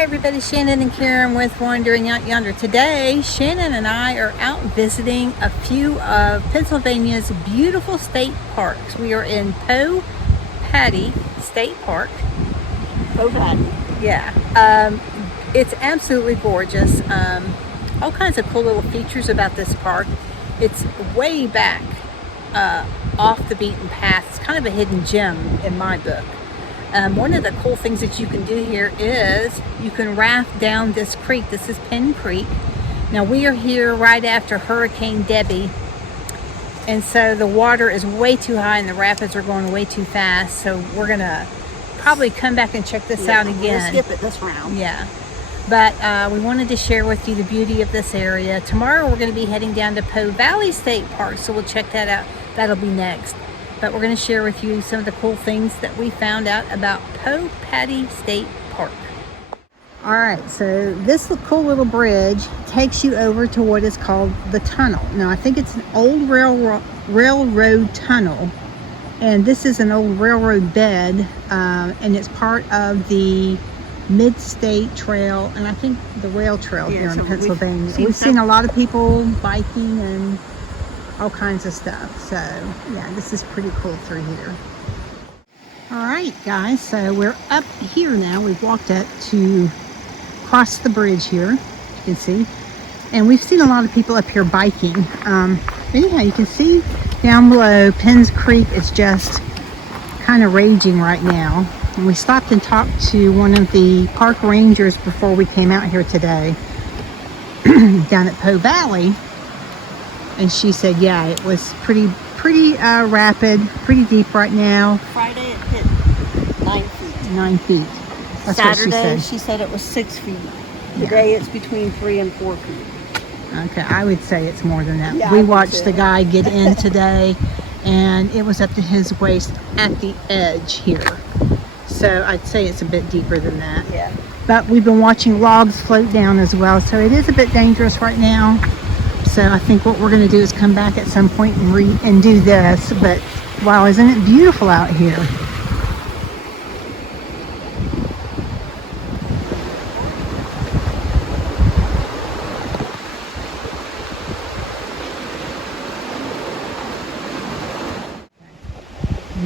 Hi everybody, Shannon and Karen with Wandering Out Yonder. Today, Shannon and I are out visiting a few of Pennsylvania's beautiful state parks. We are in Poe Paddy State Park. Poe Paddy. Yeah, it's absolutely gorgeous. All kinds of cool little features about this park. It's way back off the beaten path. It's kind of a hidden gem in my book. One of the cool things that you can do here is you can raft down this creek. This is Penn Creek. Now we are here right after Hurricane Debbie, and so the water is way too high and the rapids are going way too fast. So we're gonna probably come back and check this out again. We'll skip it this round. Yeah, but we wanted to share with you the beauty of this area. Tomorrow we're going to be heading down to Poe Valley State Park, so we'll check that out. That'll be next. But we're going to share with you some of the cool things that we found out about Poe Paddy State Park. All right, so this cool little bridge takes you over to what is called the tunnel. Now, I think it's an old railroad tunnel, and this is an old railroad bed, and it's part of the Mid-State Trail, and I think the rail trail here in Pennsylvania. We've seen a lot of people biking and all kinds of stuff. So yeah, this is pretty cool through here. All right guys, so we're up here now. We've walked up to cross the bridge here, you can see, and we've seen a lot of people up here biking. Anyhow, you can see down below Penn's Creek is just kind of raging right now, and we stopped and talked to one of the park rangers before we came out here today down at Poe Valley. And she said, yeah, it was pretty rapid, pretty deep right now. Friday it hit 9 feet. 9 feet. That's Saturday, what she said it was 6 feet. Today it's between 3 and 4 feet. Okay, I would say it's more than that. Yeah, we watched the guy get in today, and it was up to his waist at the edge here. So I'd say it's a bit deeper than that. Yeah. But we've been watching logs float down as well, so it is a bit dangerous right now. So I think what we're going to do is come back at some point and do this. But wow, isn't it beautiful out here?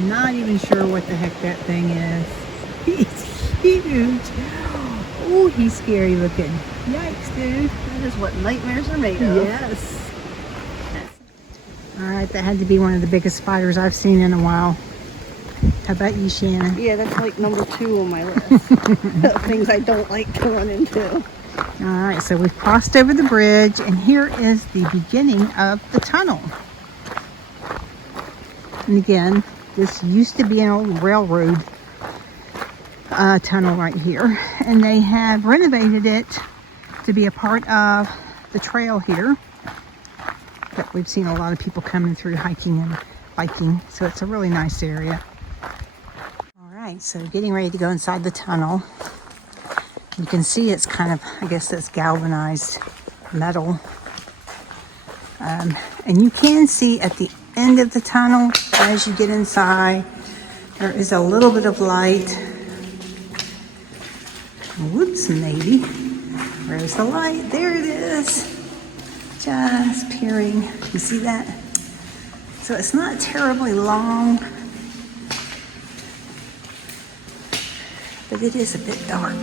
Not even sure what the heck that thing is. He's huge. Oh, he's scary looking. Yikes, dude. That is what nightmares are made of. Yes. All right, that had to be one of the biggest spiders I've seen in a while. How about you, Shannon? Yeah, that's like number 2 on my list of things I don't like going into. All right, so we've crossed over the bridge, and here is the beginning of the tunnel. And again, this used to be an old railroad tunnel right here, and they have renovated it to be a part of the trail here. But we've seen a lot of people coming through hiking and biking, so it's a really nice area. All right, so getting ready to go inside the tunnel. You can see it's kind of, I guess it's galvanized metal. And you can see at the end of the tunnel, as you get inside, there is a little bit of light. Whoops, maybe. Where's the light? There it is. Just peering. You see that? So it's not terribly long, but it is a bit dark.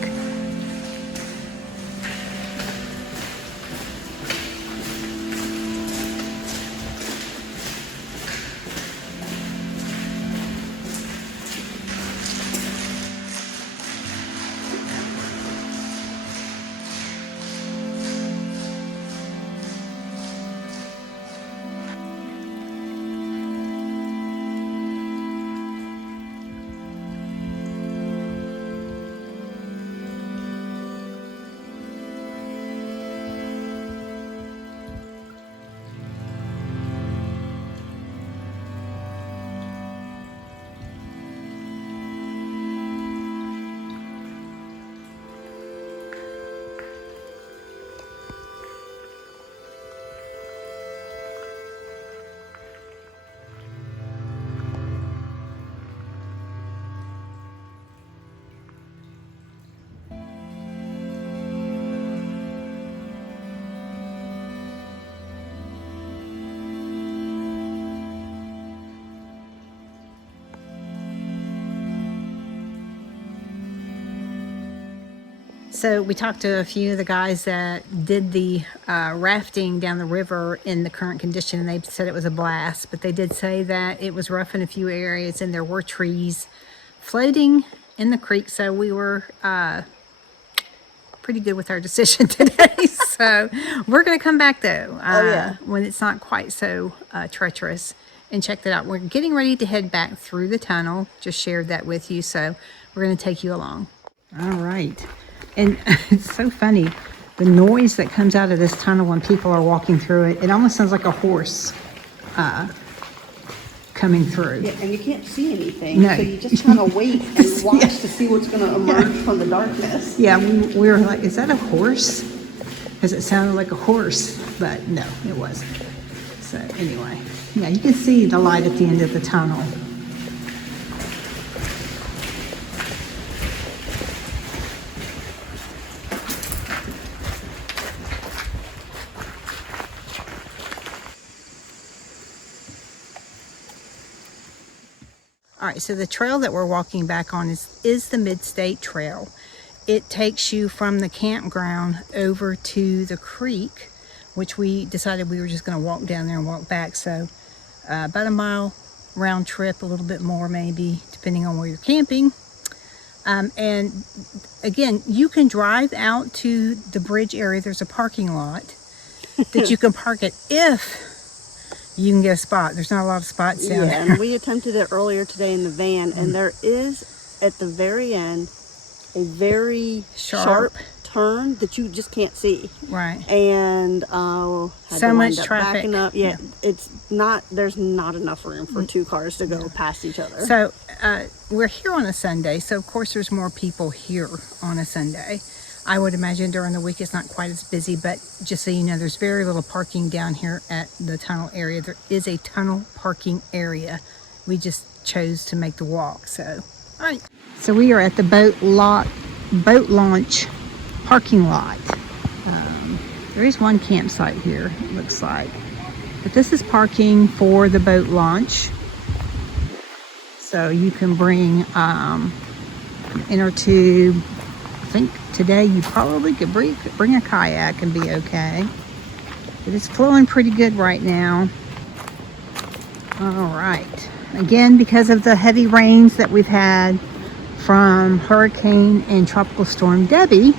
So we talked to a few of the guys that did the rafting down the river in the current condition, and they said it was a blast, but they did say that it was rough in a few areas and there were trees floating in the creek. So we were pretty good with our decision today. So we're going to come back though when it's not quite so treacherous and check that out. We're getting ready to head back through the tunnel. Just shared that with you, so we're going to take you along. All right. And it's so funny, the noise that comes out of this tunnel when people are walking through it, it almost sounds like a horse coming through. Yeah, and you can't see anything, no. So you just kind of wait and watch to see what's going to emerge from the darkness. Yeah, we were like, is that a horse? Because it sounded like a horse, but no, it wasn't. So anyway, yeah, you can see the light at the end of the tunnel. All right, so the trail that we're walking back on is the Mid-State Trail. It takes you from the campground over to the creek, which we decided we were just going to walk down there and walk back. So about a mile round trip, a little bit more maybe, depending on where you're camping. And again, you can drive out to the bridge area. There's a parking lot that you can park at if you can get a spot. There's not a lot of spots down there. And we attempted it earlier today in the van, and there is at the very end a very sharp turn that you just can't see. Right. And so much traffic. Backing up. Yeah, it's not. There's not enough room for two cars to go past each other. So we're here on a Sunday, so of course there's more people here on a Sunday. I would imagine during the week it's not quite as busy, but just so you know, there's very little parking down here at the tunnel area. There is a tunnel parking area. We just chose to make the walk. So, all right. So we are at the boat launch parking lot. There is one campsite here, it looks like. But this is parking for the boat launch. So you can bring an inner tube. I think today you probably could bring a kayak and be okay. But it's flowing pretty good right now. All right. Again, because of the heavy rains that we've had from Hurricane and Tropical Storm Debbie,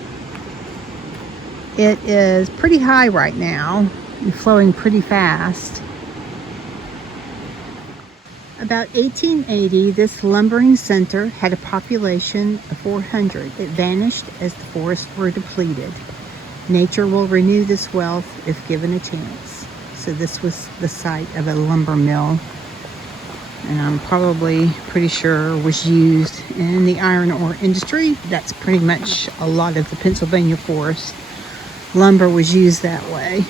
it is pretty high right now and flowing pretty fast. About 1880, this lumbering center had a population of 400. It vanished as the forests were depleted. Nature will renew this wealth if given a chance. So this was the site of a lumber mill, and I'm probably pretty sure was used in the iron ore industry. That's pretty much a lot of the Pennsylvania forest. Lumber was used that way.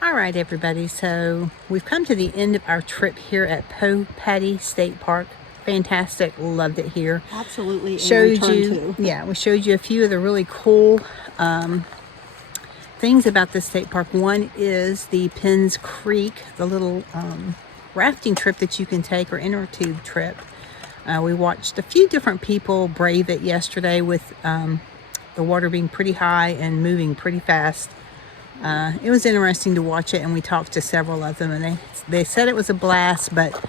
All right, everybody, so we've come to the end of our trip here at Poe Paddy State Park. Fantastic, loved it here. Absolutely. Showed you, yeah, we showed you a few of the really cool things about this state park. One is the Penns Creek, the little rafting trip that you can take, or inner tube trip. We watched a few different people brave it yesterday with the water being pretty high and moving pretty fast. It was interesting to watch it, and we talked to several of them, and they said it was a blast, but a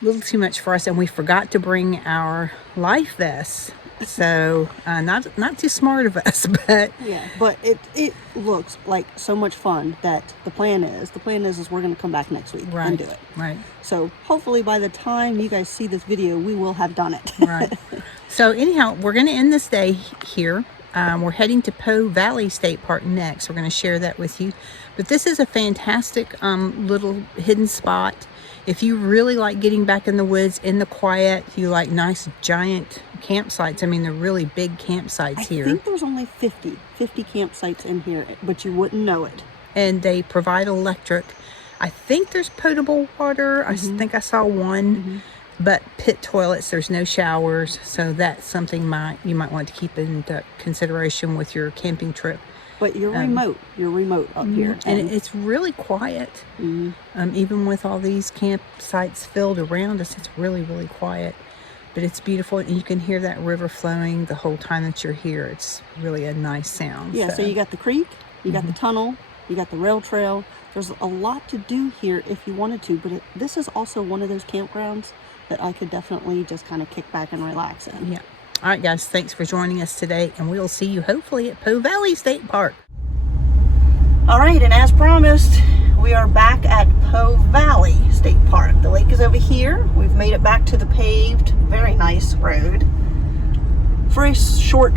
little too much for us, and we forgot to bring our life vests. So not too smart of us, but yeah, but it looks like so much fun that the plan is we're going to come back next week and do it. Right. So hopefully by the time you guys see this video, we will have done it. Right. So anyhow, we're going to end this day here. We're heading to Poe Valley State Park next. We're going to share that with you. But this is a fantastic little hidden spot. If you really like getting back in the woods, in the quiet, you like nice giant campsites. I mean, they're really big campsites here. I think there's only 50 campsites in here, but you wouldn't know it. And they provide electric. I think there's potable water. I think I saw one. but pit toilets, there's no showers, so that's something you might want to keep into consideration with your camping trip. But you're remote up here. And it's really quiet. Even with all these campsites filled around us, it's really, really quiet. But it's beautiful, and you can hear that river flowing the whole time that you're here. It's really a nice sound. Yeah, so you got the creek, you got the tunnel, you got the rail trail. There's a lot to do here if you wanted to, but this is also one of those campgrounds that I could definitely just kind of kick back and relax in. Yeah. All right, guys, thanks for joining us today, and we'll see you hopefully at Poe Valley State Park. All right, and as promised, we are back at Poe Valley State Park. The lake is over here. We've made it back to the paved, very nice road for a short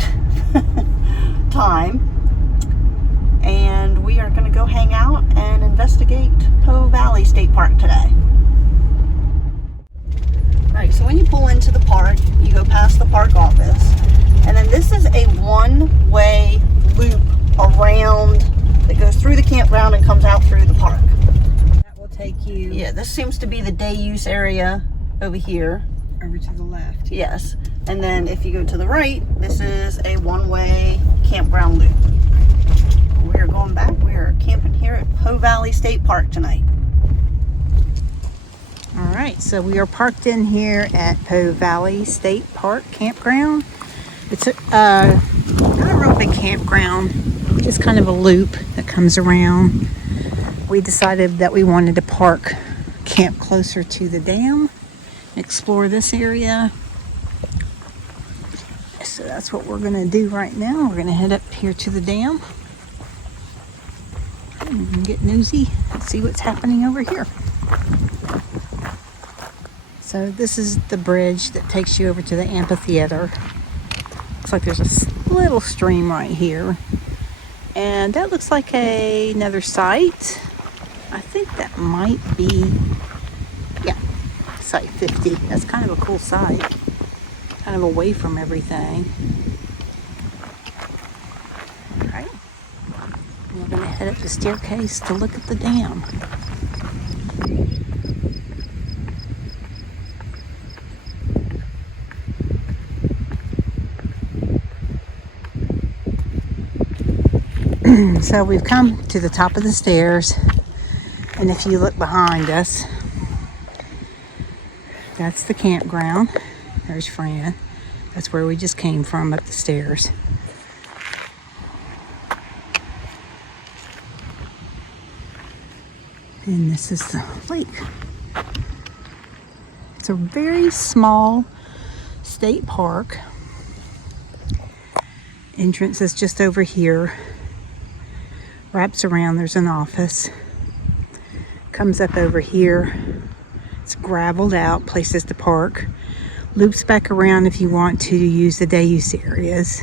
time. And we are going to go hang out and investigate Poe Valley State Park today. Alright, so when you pull into the park, you go past the park office, and then this is a one-way loop around that goes through the campground and comes out through the park. That will take you... Yeah, this seems to be the day use area over here. Over to the left. Yes, and then if you go to the right, this is a one-way campground loop. We are going back. We are camping here at Poe Valley State Park tonight. All right, so we are parked in here at Poe Valley State Park Campground. It's not a real big campground, just kind of a loop that comes around. We decided that we wanted to camp closer to the dam, explore this area. So that's what we're going to do right now. We're going to head up here to the dam and get nosy and see what's happening over here. So this is the bridge that takes you over to the amphitheater. Looks like there's a little stream right here. And that looks like another site. I think that might be, yeah, site 50. That's kind of a cool site. Kind of away from everything. All right. We're going to head up the staircase to look at the dam. So we've come to the top of the stairs, and if you look behind us, that's the campground. There's Fran. That's where we just came from, up the stairs. And this is the lake. It's a very small state park. Entrance is just over here. Wraps around, there's an office. Comes up over here. It's gravelled out, places to park. Loops back around if you want to use the day use areas.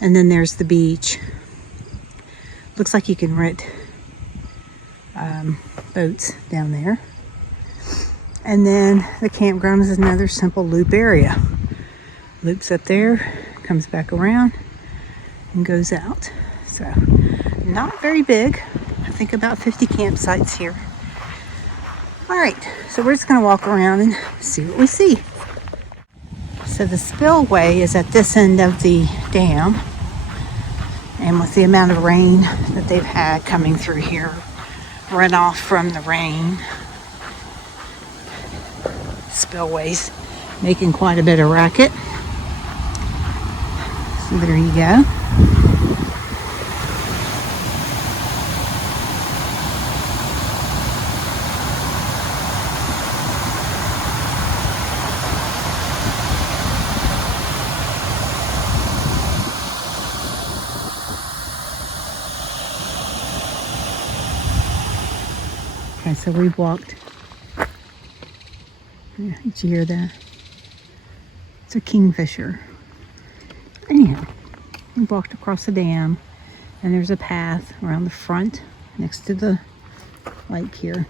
And then there's the beach. Looks like you can rent boats down there. And then the campground is another simple loop area. Loops up there, comes back around, and goes out. So, not very big. I think about 50 campsites here. All right, so we're just going to walk around and see what we see. So the spillway is at this end of the dam. And with the amount of rain that they've had coming through here, runoff from the rain, spillways making quite a bit of racket. So there you go. Okay, so we've walked. Did you hear that? It's a kingfisher. Anyhow, we walked across the dam, and there's a path around the front next to the lake here.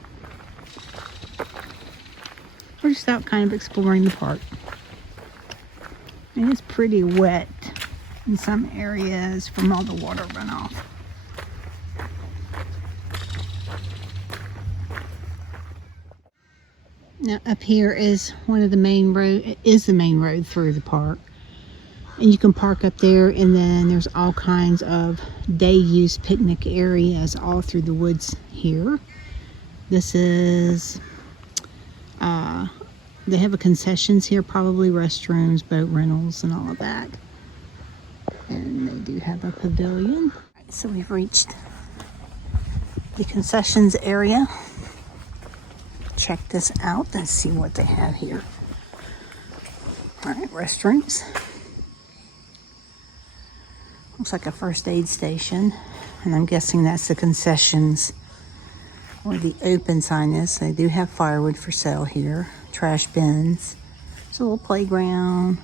We're just out kind of exploring the park. It is pretty wet in some areas from all the water runoff. Now up here is one of the main road. It is the main road through the park, and you can park up there. And then there's all kinds of day use picnic areas all through the woods here. This is they have a concessions here, probably restrooms, boat rentals, and all of that. And they do have a pavilion. So we've reached the concessions area. Check this out and see what they have here. All right, restrooms. Looks like a first aid station, and I'm guessing that's the concessions where the open sign is. They do have firewood for sale here. Trash bins. There's a little playground.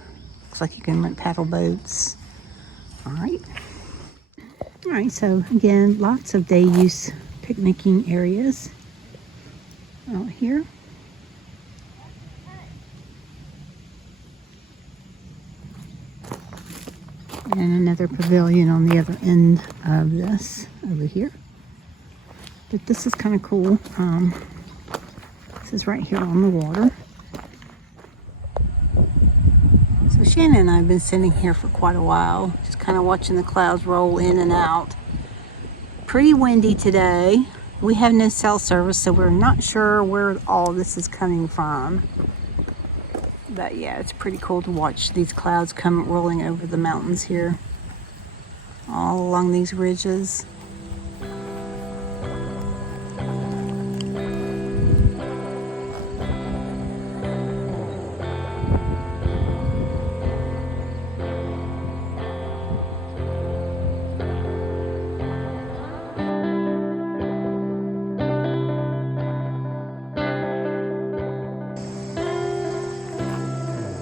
Looks like you can rent paddle boats. All right, so again, lots of day use picnicking areas out here. And another pavilion on the other end of this over here. But this is kind of cool. This is right here on the water. So Shannon and I have been sitting here for quite a while, just kind of watching the clouds roll in and out. Pretty windy today. We have no cell service, so we're not sure where all this is coming from. But yeah, it's pretty cool to watch these clouds come rolling over the mountains here, all along these ridges.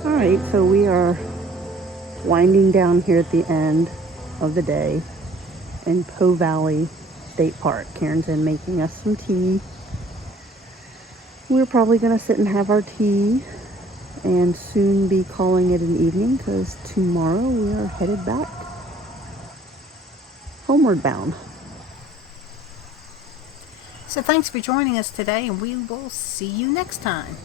Alright, so we are winding down here at the end of the day in Poe Valley State Park. Karen's in making us some tea. We're probably going to sit and have our tea and soon be calling it an evening because tomorrow we are headed back homeward bound. So thanks for joining us today, and we will see you next time.